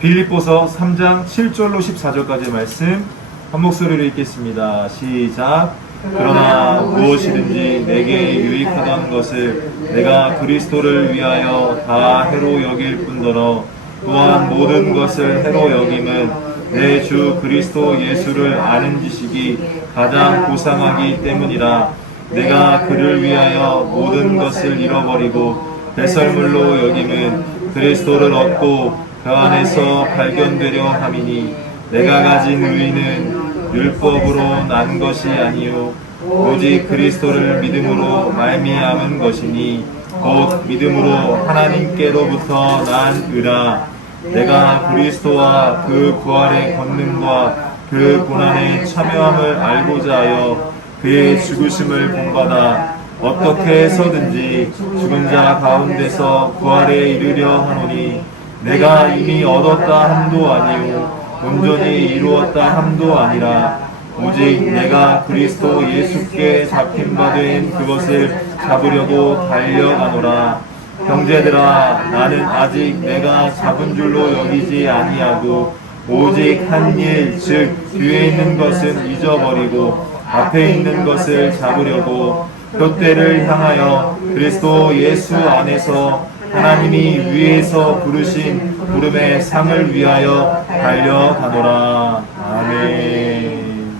빌립보서 3장 7절로 14절까지의 말씀 한 목소리로 읽겠습니다. 시작. 그러나 무엇이든지 내게 유익하던 것을 내가 그리스도를 위하여 다 해로 여길 뿐더러 또한 모든 것을 해로 여김은 내 주 그리스도 예수를 아는 지식이 가장 고상하기 때문이라. 내가 그를 위하여 모든 것을 잃어버리고 배설물로 여김은 그리스도를 얻고 그 안에서 발견되려 함이니 내가 가진 의는 율법으로 난 것이 아니요 오직 그리스도를 믿음으로 말미암은 것이니 곧 믿음으로 하나님께로부터 난 의라. 내가 그리스도와 그 부활의 권능과 그 고난의 참여함을 알고자 하여 그의 죽으심을 본받아 어떻게 해서든지 죽은 자 가운데서 부활에 이르려 하노니 내가 이미 얻었다 함도 아니요 온전히 이루었다 함도 아니라 오직 내가 그리스도 예수께 잡힌 바 된 그것을 잡으려고 달려가노라. 형제들아, 나는 아직 내가 잡은 줄로 여기지 아니하고 오직 한 일, 즉 뒤에 있는 것은 잊어버리고 앞에 있는 것을 잡으려고 표대를 향하여 그리스도 예수 안에서 하나님이 위에서 부르신 부름의 상을 위하여 달려가노라. 아멘.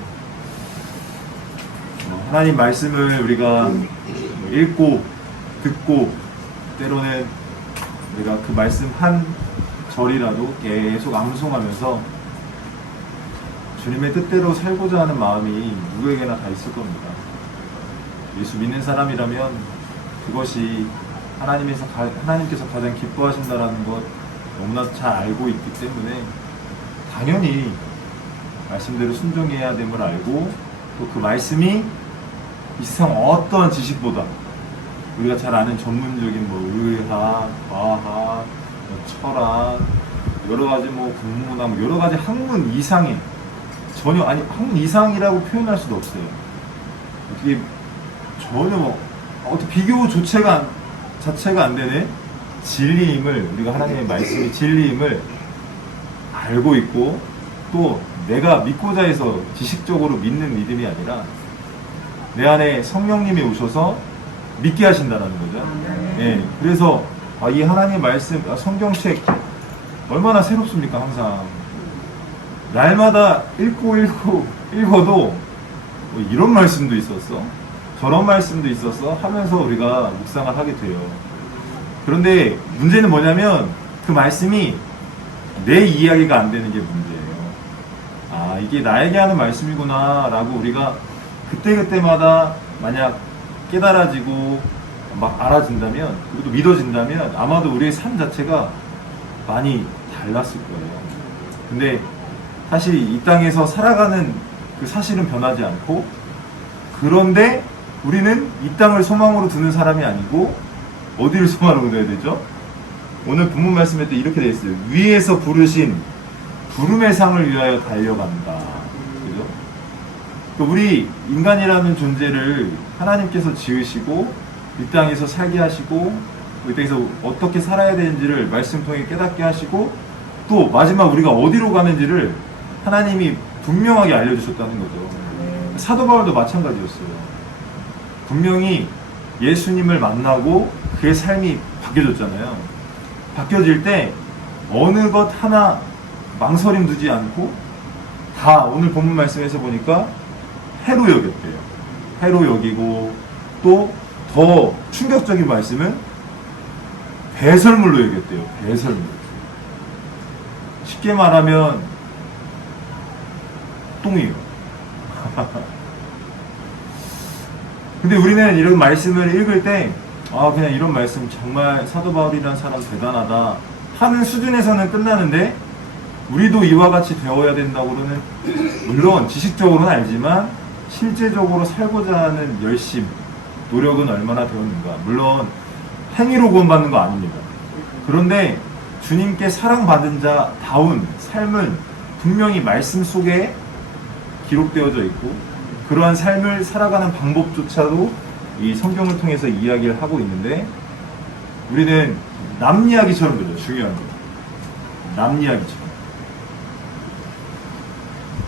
하나님 말씀을 우리가 읽고 듣고 때로는 우리가 그 말씀 한 절이라도 계속 암송하면서 주님의 뜻대로 살고자 하는 마음이 누구에게나 다 있을 겁니다. 예수 믿는 사람이라면 그것이 하나님께서 가장 기뻐하신다라는 것 너무나 잘 알고 있기 때문에 당연히 말씀대로 순종해야 됨을 알고 또 그 말씀이 이 세상 어떤 지식보다 우리가 잘 아는 전문적인 의학, 과학, 철학, 여러가지 국문학, 여러가지 학문 이상의 전혀 학문 이상이라고 표현할 수도 없어요. 어떻게 전혀 어떻게 비교 자체가 안 되는 진리임을, 우리가 하나님의 말씀이 진리임을 알고 있고 또 내가 믿고자 해서 지식적으로 믿는 믿음이 아니라 내 안에 성령님이 오셔서 믿게 하신다는 거죠. 예, 그래서 이 하나님의 말씀, 성경책 얼마나 새롭습니까? 항상 날마다 읽어도 이런 말씀도 있었어, 저런 말씀도 있었어 하면서 우리가 묵상을 하게 돼요. 그런데 문제는 뭐냐면 그 말씀이 내 이야기가 안 되는 게 문제예요. 이게 나에게 하는 말씀이구나 라고 우리가 그때그때마다 만약 깨달아지고 막 알아진다면, 그리고 믿어진다면 아마도 우리의 삶 자체가 많이 달랐을 거예요. 근데 사실 이 땅에서 살아가는 그 사실은 변하지 않고, 그런데 우리는 이 땅을 소망으로 두는 사람이 아니고 어디를 소망으로 둬야 되죠? 오늘 본문 말씀에 또 이렇게 되어 있어요. 위에서 부르신 부름의 상을 위하여 달려간다. 그죠? 우리 인간이라는 존재를 하나님께서 지으시고 이 땅에서 살게 하시고 이 땅에서 어떻게 살아야 되는지를 말씀 통해 깨닫게 하시고 또 마지막 우리가 어디로 가는지를 하나님이 분명하게 알려주셨다는 거죠. 사도 바울도 마찬가지였어요. 분명히 예수님을 만나고 그의 삶이 바뀌어졌잖아요. 바뀌어질 때 어느 것 하나 망설임 두지 않고 다 오늘 본문 말씀에서 보니까 해로 여겼대요. 해로 여기고 또 더 충격적인 말씀은 배설물로 여겼대요. 배설물. 쉽게 말하면 똥이에요. 근데 우리는 이런 말씀을 읽을 때 그냥 이런 말씀 정말 사도 바울이라는 사람 대단하다 하는 수준에서는 끝나는데, 우리도 이와 같이 되어야 된다고는 물론 지식적으로는 알지만 실제적으로 살고자 하는 열심, 노력은 얼마나 되었는가. 물론 행위로 구원받는 거 아닙니다. 그런데 주님께 사랑받은 자다운 삶은 분명히 말씀 속에 기록되어져 있고, 그러한 삶을 살아가는 방법조차도 이 성경을 통해서 이야기를 하고 있는데, 우리는 남 이야기처럼 보죠. 중요한 거. 남 이야기처럼.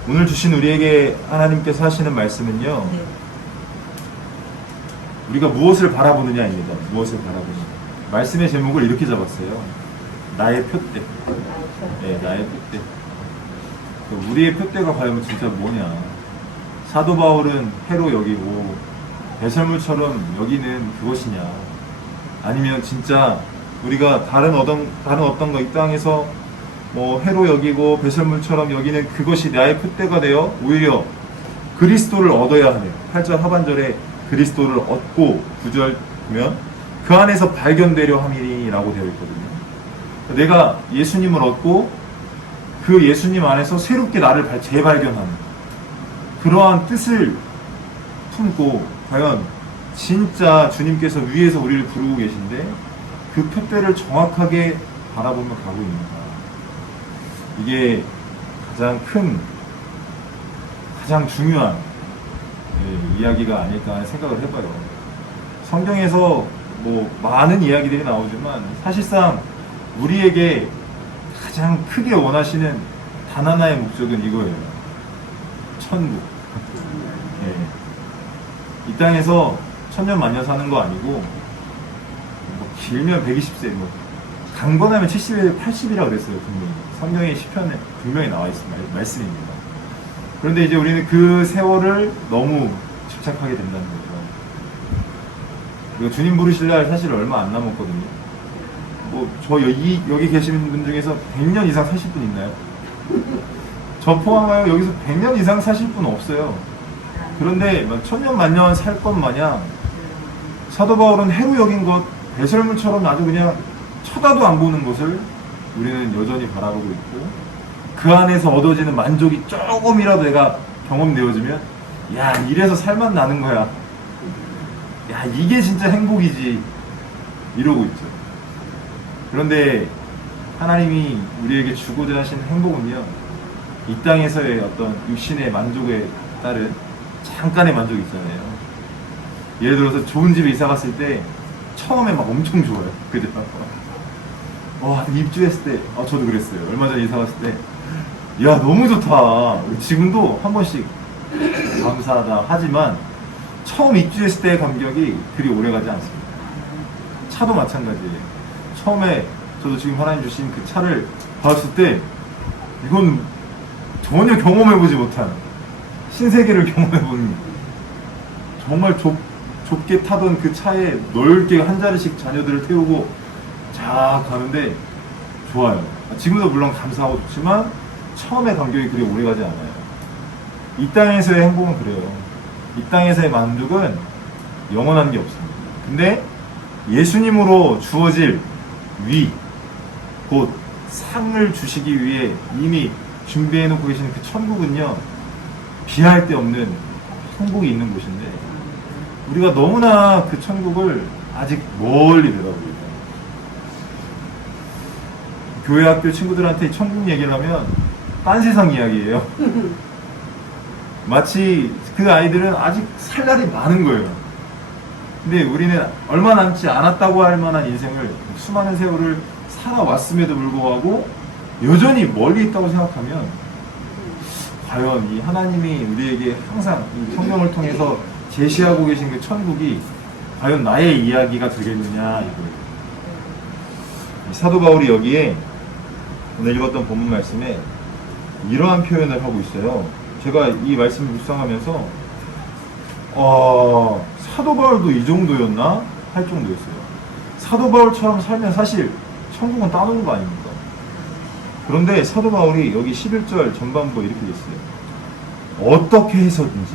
오늘 주신 우리에게 하나님께서 하시는 말씀은요, 네. 우리가 무엇을 바라보느냐입니다. 무엇을 바라보느냐. 말씀의 제목을 이렇게 잡았어요. 나의 표대. 네, 나의 표대. 우리의 표대가 과연 진짜 뭐냐. 사도 바울은 해로 여기고 배설물처럼 여기는 그것이냐. 아니면 진짜 우리가 다른 어떤 거 이 땅에서 뭐 해로 여기고 배설물처럼 여기는 그것이 나의 표대가 되어 오히려 그리스도를 얻어야 하네요. 8절 하반절에 그리스도를 얻고 9절 보면 그 안에서 발견되려 함이라고 되어 있거든요. 내가 예수님을 얻고 그 예수님 안에서 새롭게 나를 재발견하는 그러한 뜻을 품고 과연 진짜 주님께서 위에서 우리를 부르고 계신데 그 표대를 정확하게 바라보며 가고 있는가. 이게 가장 중요한 이야기가 아닐까 하는 생각을 해봐요. 성경에서 뭐 많은 이야기들이 나오지만 사실상 우리에게 가장 크게 원하시는 단 하나의 목적은 이거예요. 천국. 이 땅에서 천년 만년 사는 거 아니고 뭐 길면 120세, 뭐 강건하면 70에 80이라고 그랬어요. 분명히 성경의 시편에 분명히 나와 있습니다. 말씀입니다. 그런데 이제 우리는 그 세월을 너무 집착하게 된다는 거죠. 그리고 주님 부르실 날 사실 얼마 안 남았거든요. 뭐 저 여기 계시는 분 중에서 100년 이상 사실 분 있나요? 저 포함하여 여기서 100년 이상 사실 분 없어요. 그런데 막 천년 만년 살 것 마냥 사도 바울은 해로 여긴 것, 배설물처럼 아주 그냥 쳐다도 안 보는 것을 우리는 여전히 바라보고 있고 그 안에서 얻어지는 만족이 조금이라도 내가 경험되어지면 야, 이래서 살만 나는 거야. 야, 이게 진짜 행복이지. 이러고 있죠. 그런데 하나님이 우리에게 주고자 하시는 행복은요, 이 땅에서의 어떤 육신의 만족에 따른 잠깐의 만족이 있잖아요. 예를 들어서 좋은 집에 이사 갔을 때 처음에 막 엄청 좋아요. 그죠? 와, 입주했을 때, 저도 그랬어요. 얼마 전에 이사 갔을 때, 야, 너무 좋다. 지금도 한 번씩 감사하다 하지만 처음 입주했을 때의 감격이 그리 오래가지 않습니다. 차도 마찬가지예요. 처음에 저도 지금 하나님 주신 그 차를 봤을 때 이건 전혀 경험해보지 못한 신세계를 경험해본 정말 좁게 타던 그 차에 넓게 한 자리씩 자녀들을 태우고 쫙 가는데 좋아요. 지금도 물론 감사하고 좋지만 처음의 감격이 그리 오래가지 않아요. 이 땅에서의 행복은 그래요. 이 땅에서의 만족은 영원한 게 없습니다. 근데 예수님으로 주어질 위, 곧 상을 주시기 위해 이미 준비해놓고 계신 그 천국은요, 비할 데 없는 행복이 있는 곳인데 우리가 너무나 그 천국을 아직 멀리 내다보고 있다. 교회 학교 친구들한테 천국 얘기를 하면 딴 세상 이야기예요. 마치 그 아이들은 아직 살 날이 많은 거예요. 근데 우리는 얼마 남지 않았다고 할 만한 인생을 수많은 세월을 살아왔음에도 불구하고 여전히 멀리 있다고 생각하면 과연 이 하나님이 우리에게 항상 이 성경을 통해서 제시하고 계신 그 천국이 과연 나의 이야기가 되겠느냐 이거예요. 사도 바울이 여기에 오늘 읽었던 본문 말씀에 이러한 표현을 하고 있어요. 제가 이 말씀을 묵상하면서 사도 바울도 이 정도였나? 할 정도였어요. 사도 바울처럼 살면 사실 천국은 따놓은 거 아닙니까? 그런데 사도 바울이 여기 11절 전반부에 이렇게 됐어요. 어떻게 해서든지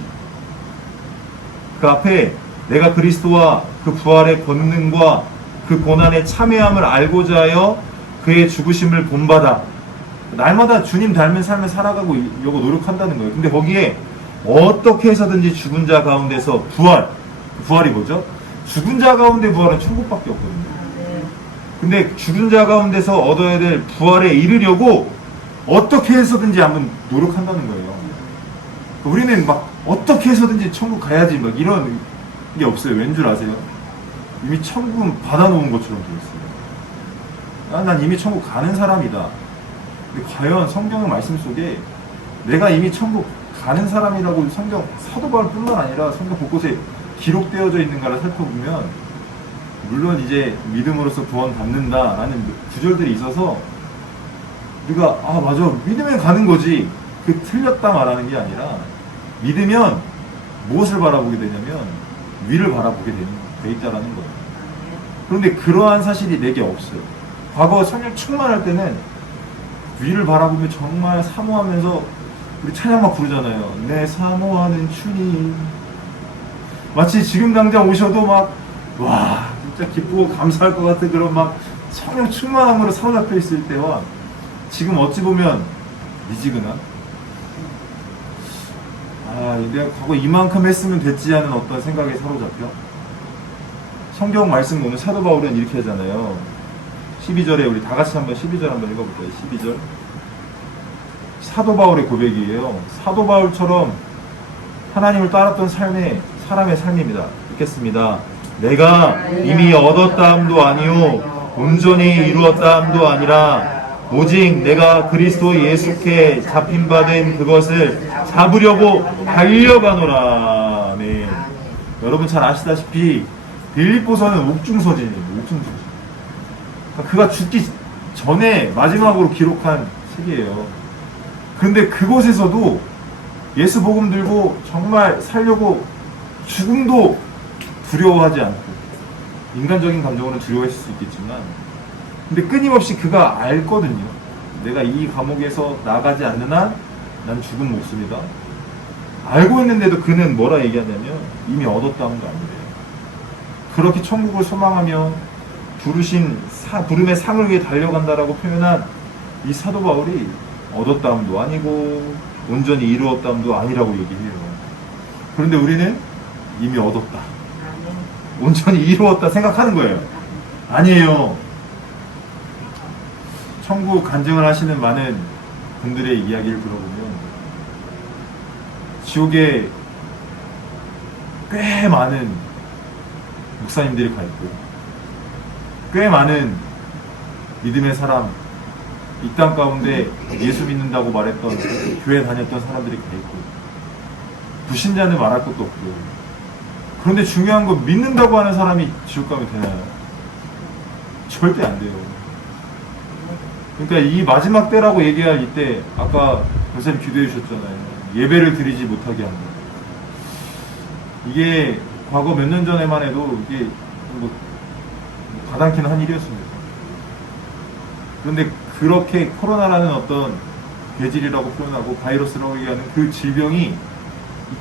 그 앞에 내가 그리스도와 그 부활의 권능과 그 고난의 참여함을 알고자 하여 그의 죽으심을 본받아 날마다 주님 닮은 삶을 살아가고 이러고 노력한다는 거예요. 근데 거기에 어떻게 해서든지 죽은 자 가운데서 부활이 뭐죠? 죽은 자 가운데 부활은 천국밖에 없거든요. 근데 죽은 자 가운데서 얻어야 될 부활에 이르려고 어떻게 해서든지 한번 노력한다는 거예요. 우리는 막 어떻게 해서든지 천국 가야지 막 이런 게 없어요. 왠 줄 아세요? 이미 천국은 받아놓은 것처럼 되어 있어요. 난 이미 천국 가는 사람이다. 근데 과연 성경의 말씀 속에 내가 이미 천국 가는 사람이라고 성경 사도 바울뿐만 아니라 성경 곳곳에 기록되어져 있는가를 살펴보면 물론 이제 믿음으로써 구원 받는다라는 구절들이 있어서 우리가 아 맞아 믿으면 가는 거지 그 틀렸다 말하는 게 아니라 믿으면 무엇을 바라보게 되냐면 위를 바라보게 돼 있다라는 거예요. 그런데 그러한 사실이 내게 없어요. 과거 성령 충만할 때는 위를 바라보며 정말 사모하면서 우리 찬양 막 부르잖아요. 내 사모하는 주님. 마치 지금 당장 오셔도 막 와 진짜 기쁘고 감사할 것 같은 그런 막 성령 충만함으로 사로잡혀 있을 때와 지금 어찌 보면 미지근한 내가 과거 이만큼 했으면 됐지 하는 어떤 생각에 사로잡혀 성경 말씀 보면 사도 바울은 이렇게 하잖아요. 12절에 우리 다 같이 한번 12절 한번 읽어볼까요? 12절 사도 바울의 고백이에요. 사도 바울처럼 하나님을 따랐던 삶의 사람의 삶입니다. 읽겠습니다. 내가 이미 얻었다함도 아니요 온전히 이루었다함도 아니라 오직 내가 그리스도 예수께 잡힌 바 된 그것을 잡으려고 달려가노라. 네. 여러분 잘 아시다시피 빌립보서는 옥중서진입니다. 옥중서진. 그러니까 그가 죽기 전에 마지막으로 기록한 책이에요. 그런데 그곳에서도 예수 복음 들고 정말 살려고 죽음도 두려워하지 않고 인간적인 감정으로는 두려워했을 수 있겠지만 근데 끊임없이 그가 알거든요. 내가 이 감옥에서 나가지 않는 한 난 죽은 목숨이다. 알고 있는데도 그는 뭐라 얘기하냐면 이미 얻었다는 거 아니래요. 그렇게 천국을 소망하며 부름의 상을 위해 달려간다라고 표현한 이 사도 바울이 얻었다함도 아니고 온전히 이루었다함도 아니라고 얘기해요. 그런데 우리는 이미 얻었다. 온전히 이루었다 생각하는 거예요. 아니에요. 천국 간증을 하시는 많은 분들의 이야기를 들어보면 지옥에 꽤 많은 목사님들이 가 있고 꽤 많은 믿음의 사람 이 땅 가운데 예수 믿는다고 말했던 교회 다녔던 사람들이 가 있고 불신자는 말할 것도 없고 그런데 중요한 건 믿는다고 하는 사람이 지옥 가면 되나요? 절대 안 돼요. 그러니까 이 마지막 때라고 얘기할 이때 아까 선생님 기도해 주셨잖아요. 예배를 드리지 못하게 한다. 이게 과거 몇 년 전에만 해도 이게 뭐 가당키는 한 일이었습니다. 그런데 그렇게 코로나라는 어떤 괴질이라고 표현하고 바이러스라고 얘기하는 그 질병이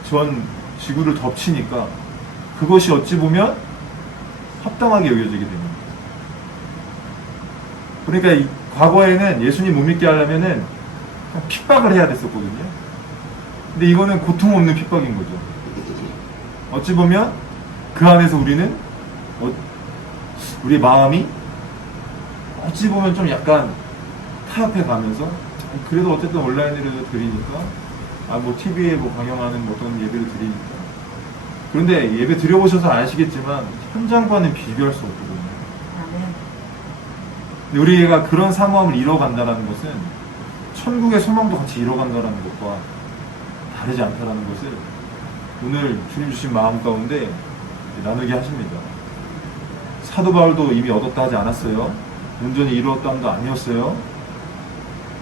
전 지구를 덮치니까 그것이 어찌 보면 합당하게 여겨지게 됩니다. 그러니까 이 과거에는 예수님 못 믿게 하려면은 핍박을 해야 됐었거든요. 근데 이거는 고통 없는 핍박인 거죠. 어찌 보면 그 안에서 우리는 우리의 마음이 어찌 보면 좀 약간 타협해 가면서 그래도 어쨌든 온라인으로 드리니까 뭐 TV에 뭐 방영하는 어떤 예배를 드리니까 그런데 예배 드려보셔서 아시겠지만 현장과는 비교할 수 없거든요. 근데 우리가 그런 사모함을 이뤄간다는 것은 천국의 소망도 같이 이뤄간다는 것과 다르지 않다는 것을 오늘 주님 주신 마음 가운데 나누게 하십니다. 사도 바울도 이미 얻었다 하지 않았어요. 온전히 이루었다함도 아니었어요.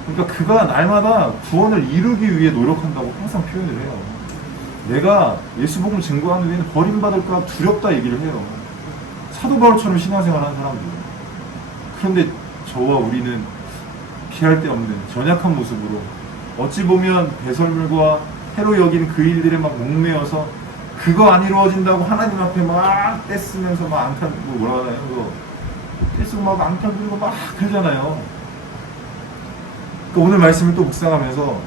그러니까 그가 날마다 구원을 이루기 위해 노력한다고 항상 표현을 해요. 내가 예수 복음을 증거하는 후에는 버림받을까 두렵다 얘기를 해요. 사도 바울처럼 신앙생활하는 사람들. 그런데 저와 우리는 피할 데 없는 전약한 모습으로 어찌 보면 배설물과 해로 여긴 그 일들에 막 목매어서 그거 안 이루어진다고 하나님 앞에 막 떼쓰면서 막 앙탈 뭐라 하나요? 그거 떼쓰고 막 앙탈 부리고 막 그러잖아요. 그러니까 오늘 말씀을 또 묵상하면서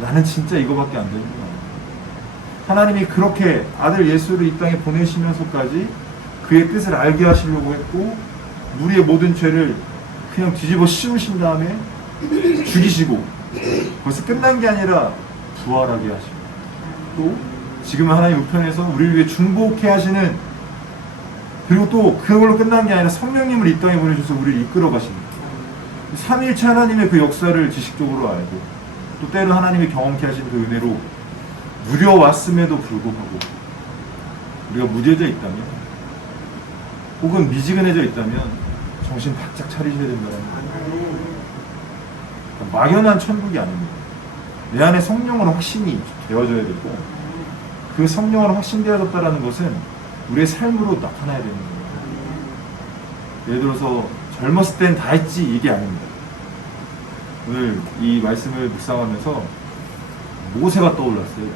나는 진짜 이거밖에 안 되는구나. 하나님이 그렇게 아들 예수를 이 땅에 보내시면서까지 그의 뜻을 알게 하시려고 했고 우리의 모든 죄를 그냥 뒤집어 씌우신 다음에 죽이시고 벌써 끝난 게 아니라 부활하게 하시고 또 지금은 하나님 우편에서 우리를 위해 중보케 하시는 그리고 또 그걸로 끝난 게 아니라 성령님을 이 땅에 보내주셔서 우리를 이끌어 가십니다. 삼위일체 하나님의 그 역사를 지식적으로 알고 또 때로 하나님이 경험케 하신 그 은혜로 누려왔음에도 불구하고 우리가 무뎌져 있다면 혹은 미지근해져 있다면 정신 바짝 차리셔야 된다는 거예요. 그러니까 막연한 천국이 아닙니다. 내 안에 성령으로 확신이 되어져야 되고 그 성령으로 확신되어졌다는 것은 우리의 삶으로 나타나야 되는 거예요. 예를 들어서 젊었을 땐 다 했지 이게 아닙니다. 오늘 이 말씀을 묵상하면서 모세가 떠올랐어요.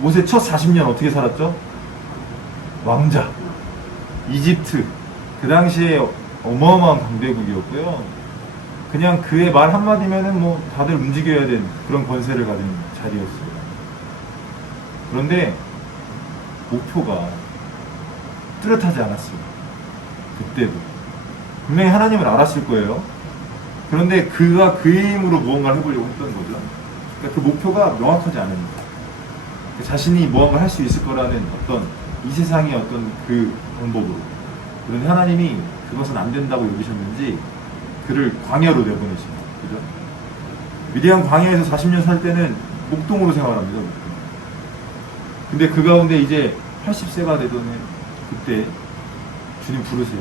모세 첫 40년 어떻게 살았죠? 왕자, 이집트, 그 당시에 어마어마한 강대국이었고요. 그냥 그의 말 한마디면은 뭐 다들 움직여야 되는 그런 권세를 가진 자리였어요. 그런데 목표가 뚜렷하지 않았어요. 그때도. 분명히 하나님을 알았을 거예요. 그런데 그가 그의 힘으로 무언가를 해보려고 했던 거죠. 그러니까 그 목표가 명확하지 않으니까. 자신이 무언가 할 수 있을 거라는 어떤 이 세상의 어떤 그 방법으로. 그런데 하나님이 그것은 안 된다고 여기셨는지 그를 광야로 내보내십니다. 그죠? 미디안 광야에서 40년 살 때는 목동으로 생활합니다. 근데 그 가운데 이제 80세가 되던 그때 주님 부르세요.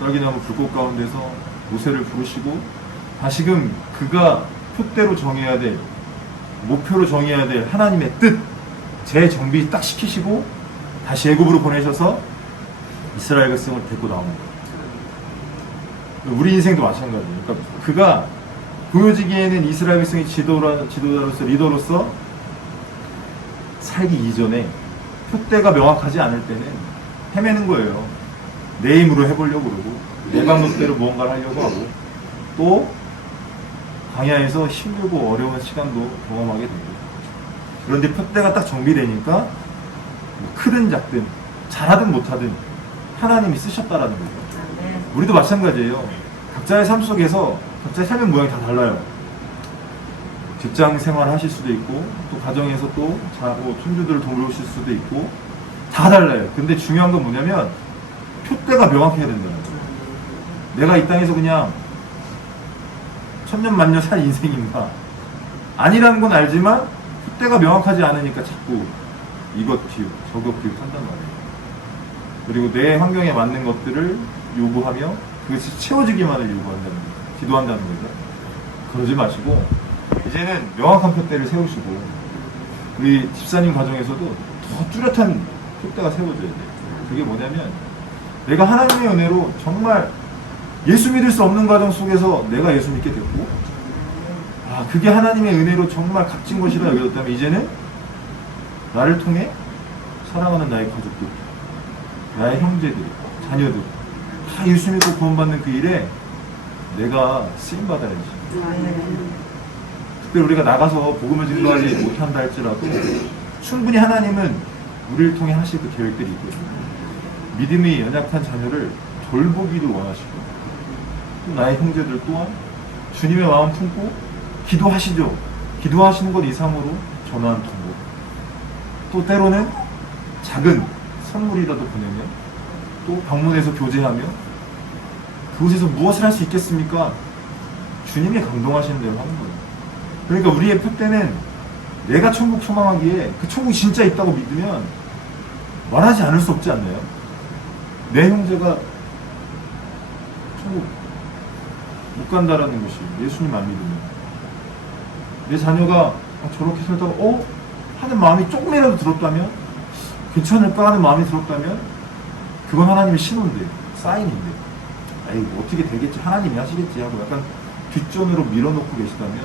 딸기나무 불꽃 가운데서 모세를 부르시고 다시금 그가 표대로 정해야 될 목표로 정해야 될 하나님의 뜻 재정비 딱 시키시고 다시 애굽으로 보내셔서 이스라엘 백성을 데리고 나옵니다. 우리 인생도 마찬가지예요. 그러니까 그가 보여지기에는 이스라엘 백성의 지도자로서 리더로서 살기 이전에 표대가 명확하지 않을 때는 헤매는 거예요. 내 힘으로 해보려고 그러고 내 방법대로 무언가를 하려고 하고 또 광야에서 힘들고 어려운 시간도 경험하게 되고 그런데 표대가 딱 정비되니까 뭐 크든 작든 잘하든 못하든 하나님이 쓰셨다라는 거죠. 우리도 마찬가지예요. 각자의 삶 속에서 각자의 삶의 모양이 다 달라요. 직장 생활 하실 수도 있고 또 가정에서 또 손주들을 돌보실 수도 있고 다 달라요. 근데 중요한 건 뭐냐면 표대가 명확해야 된다는 거예요. 내가 이 땅에서 그냥 천년만년 살 인생인가 아니라는 건 알지만 표대가 명확하지 않으니까 자꾸 이것 비웃 저것 비웃 한단 말이에요. 그리고 내 환경에 맞는 것들을 요구하며 그것이 채워지기만을 요구한다는 거죠. 기도한다는 거죠. 그러지 마시고 이제는 명확한 표대를 세우시고 우리 집사님 가정에서도 더 뚜렷한 표대가 세워져야 돼요. 그게 뭐냐면 내가 하나님의 은혜로 정말 예수 믿을 수 없는 과정 속에서 내가 예수 믿게 됐고 그게 하나님의 은혜로 정말 값진 것이라 여겨졌다면 이제는 나를 통해 사랑하는 나의 가족들 나의 형제들, 자녀들 다 예수 믿고 구원받는 그 일에 내가 쓰임받아야지. 특별히 우리가 나가서 복음을 증거하지 못한다 할지라도 충분히 하나님은 우리를 통해 하실 그 계획들이 있거든요. 믿음이 연약한 자녀를 돌보기도 원하시고 또 나의 형제들 또한 주님의 마음 품고 기도하시죠. 기도하시는 것 이상으로 전화 한 통보 또 때로는 작은 선물이라도 보내면 또 방문해서 교제하며 그곳에서 무엇을 할 수 있겠습니까? 주님이 감동하시는 대로 하는 거예요. 그러니까 우리의 표대는 내가 천국 소망하기에 그 천국이 진짜 있다고 믿으면 말하지 않을 수 없지 않나요? 내 형제가 천국 못 간다라는 것이 예수님 안 믿으면 내 자녀가 저렇게 살다가 하는 마음이 조금이라도 들었다면 괜찮을까 하는 마음이 들었다면 그건 하나님의 신호인데 사인인데 뭐 어떻게 되겠지 하나님이 하시겠지 하고 약간 뒷전으로 밀어놓고 계시다면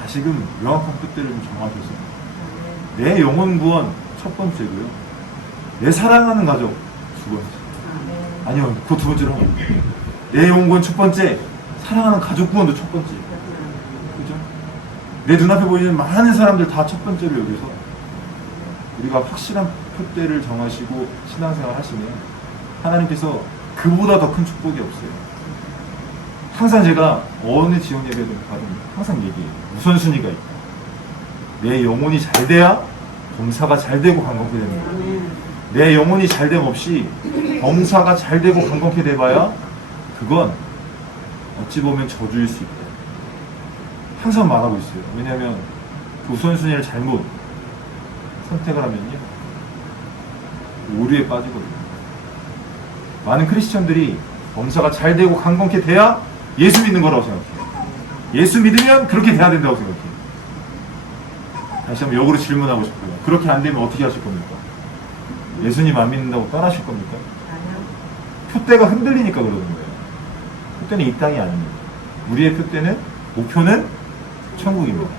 다시금 명확한 뜻대로 좀 정하셔서 내 영혼 구원 첫 번째고요 내 사랑하는 가족 두 번째 아니요 그 두 번째로 하고 내 영혼 구원 첫 번째 사랑하는 가족 구원도 첫 번째 그죠? 내 눈앞에 보이는 많은 사람들 다 첫 번째로 여기서 우리가 확실한 표대를 정하시고 신앙생활 하시면 하나님께서 그보다 더 큰 축복이 없어요. 항상 제가 어느 지원 예배든 가든 항상 얘기해요. 우선순위가 있다. 내 영혼이 잘 돼야 범사가 잘 되고 강건케 되는 거예요. 내 영혼이 잘됨 없이 범사가 잘 되고 강건케 돼봐야 그건 어찌 보면 저주일 수 있다. 항상 말하고 있어요. 왜냐하면 그 우선순위를 잘못 선택을 하면요 오류에 빠지거든요. 많은 크리스천들이 범사가 잘 되고 강건케 돼야 예수 믿는 거라고 생각해요. 예수 믿으면 그렇게 돼야 된다고 생각해요. 다시 한번 역으로 질문하고 싶어요. 그렇게 안 되면 어떻게 하실 겁니까? 예수님 안 믿는다고 떠나실 겁니까? 표대가 흔들리니까 그러는 거예요. 표대는 이 땅이 아닙니다. 우리의 표대는, 목표는 천국입니다.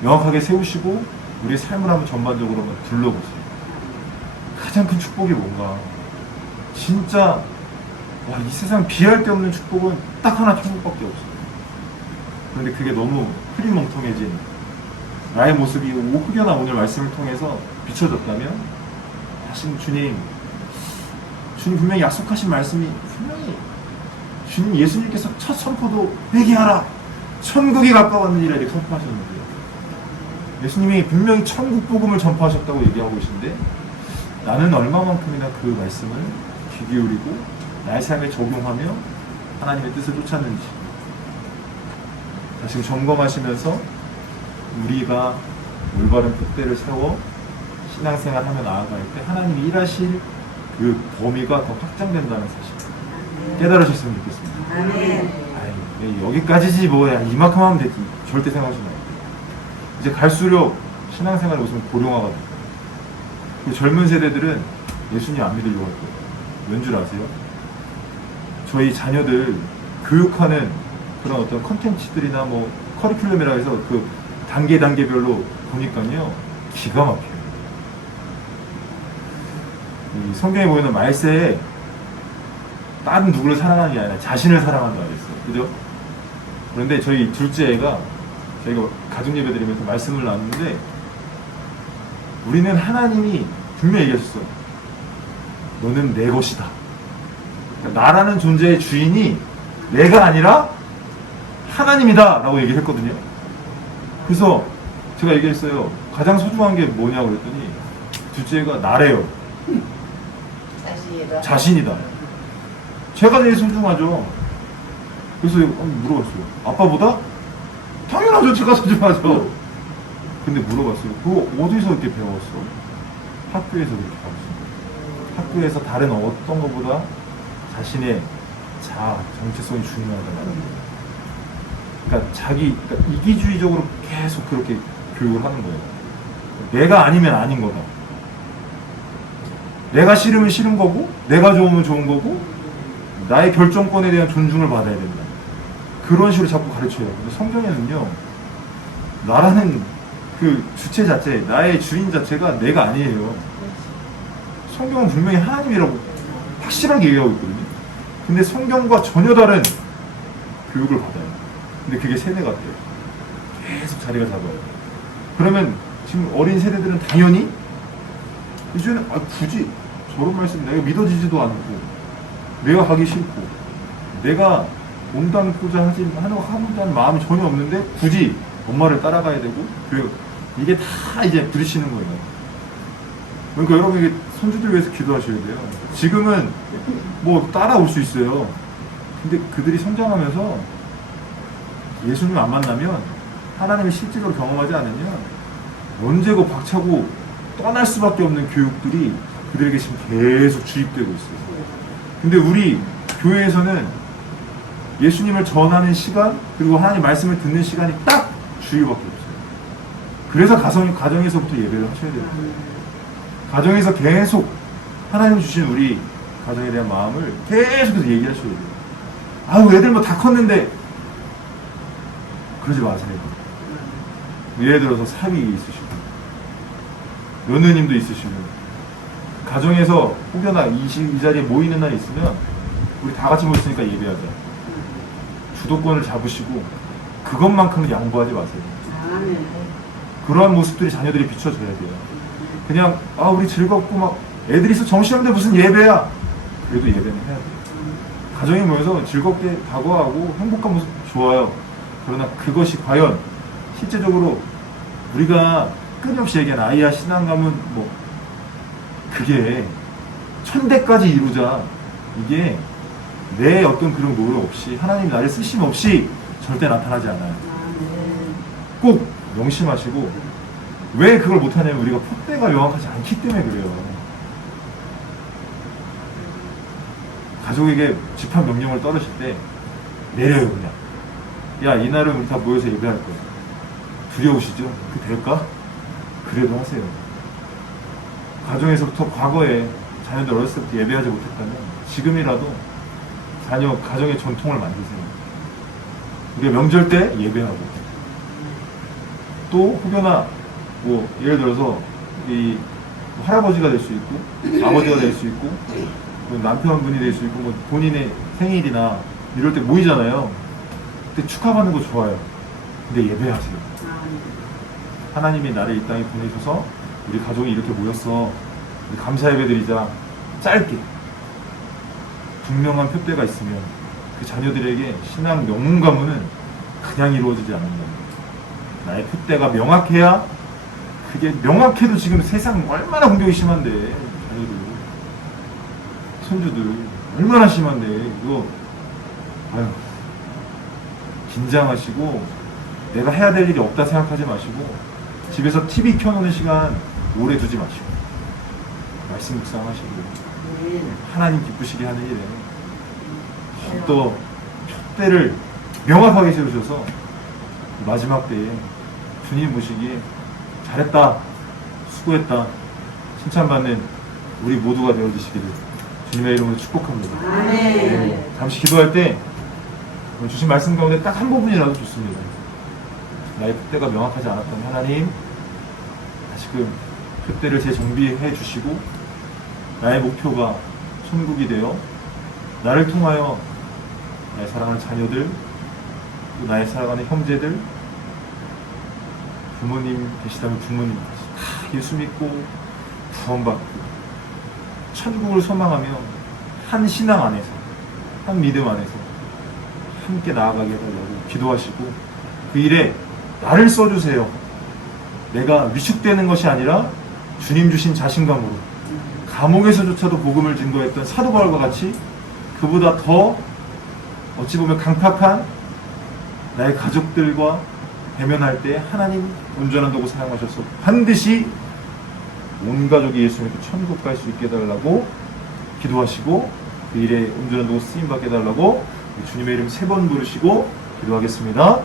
명확하게 세우시고 우리의 삶을 한번 전반적으로 한번 둘러보세요. 가장 큰 축복이 뭔가? 진짜 와, 이 세상 비할 데 없는 축복은 딱 하나, 천국밖에 없어요. 그런데 그게 너무 흐리멍텅해진 나의 모습이 혹여나 오늘 말씀을 통해서 비춰졌다면 다시 주님 분명히 약속하신 말씀이 분명히 주님 예수님께서 첫 선포도 회개하라 천국이 가까웠느니라 이렇게 선포하셨는데요. 예수님이 분명히 천국 복음을 전파하셨다고 얘기하고 계신데 나는 얼마만큼이나 그 말씀을 귀 기울이고 나의 삶에 적용하며 하나님의 뜻을 쫓았는지 지금 점검하시면서 우리가 올바른 표대를 세워 신앙생활하며 나아갈 때 하나님이 일하실 그 범위가 더 확장된다는 사실 깨달으셨으면 좋겠습니다. 아니, 여기까지지 뭐야 이만큼 하면 되지 절대 생각하지 마요. 이제 갈수록 신앙생활에 웃으면 고령화가 됩니다. 그 젊은 세대들은 예수님 안 믿으려고 할 거예요. 왠 줄 아세요? 저희 자녀들 교육하는 그런 어떤 컨텐츠들이나 뭐 커리큘럼이라 해서 그 단계별로 보니까요 기가 막혀요. 이 성경에 보이는 말세에 다른 누구를 사랑하는 게 아니라 자신을 사랑한다 그랬어요. 그죠? 그런데 저희 둘째 애가 저희가 가족 예배 드리면서 말씀을 나누는데 우리는 하나님이 분명히 얘기하셨어요. 너는 내 것이다. 그러니까 나라는 존재의 주인이 내가 아니라 하나님이다 라고 얘기를 했거든요. 그래서 제가 얘기했어요. 가장 소중한 게 뭐냐고 그랬더니 둘째가 나래요. 자신이다. 제가 제일 소중하죠. 그래서 물어봤어요. 아빠보다? 당연하죠. 제가 소중하죠. 근데 물어봤어요. 그거 어디서 이렇게 배웠어? 학교에서 그렇게 배웠어요. 학교에서 다른 어떤 것보다 자신의 자아, 정체성이 중요하다는 그러니까 그러니까 이기주의적으로 계속 그렇게 교육을 하는 거예요. 내가 아니면 아닌 거다. 내가 싫으면 싫은 거고, 내가 좋으면 좋은 거고, 나의 결정권에 대한 존중을 받아야 된다. 그런 식으로 자꾸 가르쳐요. 근데 성경에는요, 나라는 그 주체 자체, 나의 주인 자체가 내가 아니에요. 성경은 분명히 하나님이라고 확실하게 얘기하고 있거든요. 근데 성경과 전혀 다른 교육을 받아요. 근데 그게 세대가 돼요. 계속 자리가 잡아요. 그러면 지금 어린 세대들은 당연히 이제는 굳이 저런 말씀 내가 믿어지지도 않고 내가 하기 싫고 내가 몸담고자 하는 마음이 전혀 없는데 굳이 엄마를 따라가야 되고 이게 다 이제 부딪히는 거예요. 그러니까 여러분 이게 손주들 위해서 기도하셔야 돼요. 지금은 뭐 따라올 수 있어요. 근데 그들이 성장하면서 예수님 안 만나면 하나님을 실제로 경험하지 않으면 언제고 박차고 떠날 수밖에 없는 교육들이 그들에게 지금 계속 주입되고 있어요. 근데 우리 교회에서는 예수님을 전하는 시간 그리고 하나님 말씀을 듣는 시간이 딱 주일밖에 없어요. 그래서 가정에서부터 예배를 하셔야 돼요. 가정에서 계속 하나님 주신 우리 가정에 대한 마음을 계속해서 얘기하셔야 돼요. 아유 애들 뭐 다 컸는데 그러지 마세요. 예를 들어서 사위 있으시고 며느님도 있으시고 가정에서 혹여나 이 자리에 모이는 날이 있으면 우리 다 같이 모였으니까 예배하자. 주도권을 잡으시고 그것만큼은 양보하지 마세요. 그러한 모습들이 자녀들이 비춰져야 돼요. 그냥 우리 즐겁고 막 애들이 있어 정신없는데 무슨 예배야. 그래도 예배는 해야 돼요. 가정이 모여서 즐겁게 다가가고 행복한 모습 좋아요. 그러나 그것이 과연 실제적으로 우리가 끊임없이 얘기하는 아이야 신앙감은 뭐 그게 천대까지 이루자 이게 내 어떤 그런 노력 없이 하나님 나를 쓰심 없이 절대 나타나지 않아요. 꼭 명심하시고, 왜 그걸 못하냐면 우리가 푯대가 명확하지 않기 때문에 그래요. 가족에게 집합 명령을 떨으실 때 내려요 그냥. 야, 이날은 우리 다 모여서 예배할 거야. 두려우시죠? 그 될까? 그래도 하세요. 가정에서부터 과거에 자녀들 어렸을 때부터 예배하지 못했다면 지금이라도 자녀 가정의 전통을 만드세요. 우리가 명절 때 예배하고, 또 혹여나 뭐 예를 들어서 이 할아버지가 될 수 있고 아버지가 될 수 있고 뭐 남편분이 될 수 있고 뭐 본인의 생일이나 이럴 때 모이잖아요. 그때 축하받는 거 좋아요. 근데 예배하세요. 하나님이 나를 이 땅에 보내셔서 우리 가족이 이렇게 모였어. 우리 감사 예배 드리자. 짧게. 분명한 푯대가 있으면 그 자녀들에게 신앙 명문 가문은 그냥 이루어지지 않는다. 나의 푯대가 명확해야, 그게 명확해도 지금 세상 얼마나 공격이 심한데, 자녀들, 손주들 얼마나 심한데, 이거 아유, 긴장하시고 내가 해야 될 일이 없다 생각하지 마시고 집에서 TV 켜놓는 시간 오래 두지 마시고 말씀 묵상하시고 하나님 기쁘시게 하는 일에 또 푯대를 명확하게 세우셔서 마지막 때에 주님 보시기에 잘했다, 수고했다 칭찬받는 우리 모두가 되어주시기를 주님의 이름으로 축복합니다. 네, 잠시 기도할 때 주신 말씀 가운데 딱 한 부분이라도 좋습니다. 나의 푯대가 명확하지 않았던 하나님, 다시금 푯대를 재정비해 주시고 나의 목표가 천국이 되어 나를 통하여 나의 사랑하는 자녀들, 또 나의 사랑하는 형제들, 부모님 계시다면 부모님까지 다 예수 믿고 구원받고 천국을 소망하며 한 신앙 안에서, 한 믿음 안에서 함께 나아가게 해달라고 기도하시고 그 일에 나를 써주세요. 내가 위축되는 것이 아니라 주님 주신 자신감으로 감옥에서조차도 복음을 증거했던 사도 바울과 같이 그보다 더 어찌 보면 강팍한 나의 가족들과 대면할 때 하나님 온전한 도구 사용하셔서 반드시 온 가족이 예수 믿고 천국 갈 수 있게 해달라고 기도하시고 그 일에 온전한 도구 쓰임받게 해달라고 주님의 이름 3번 부르시고 기도하겠습니다.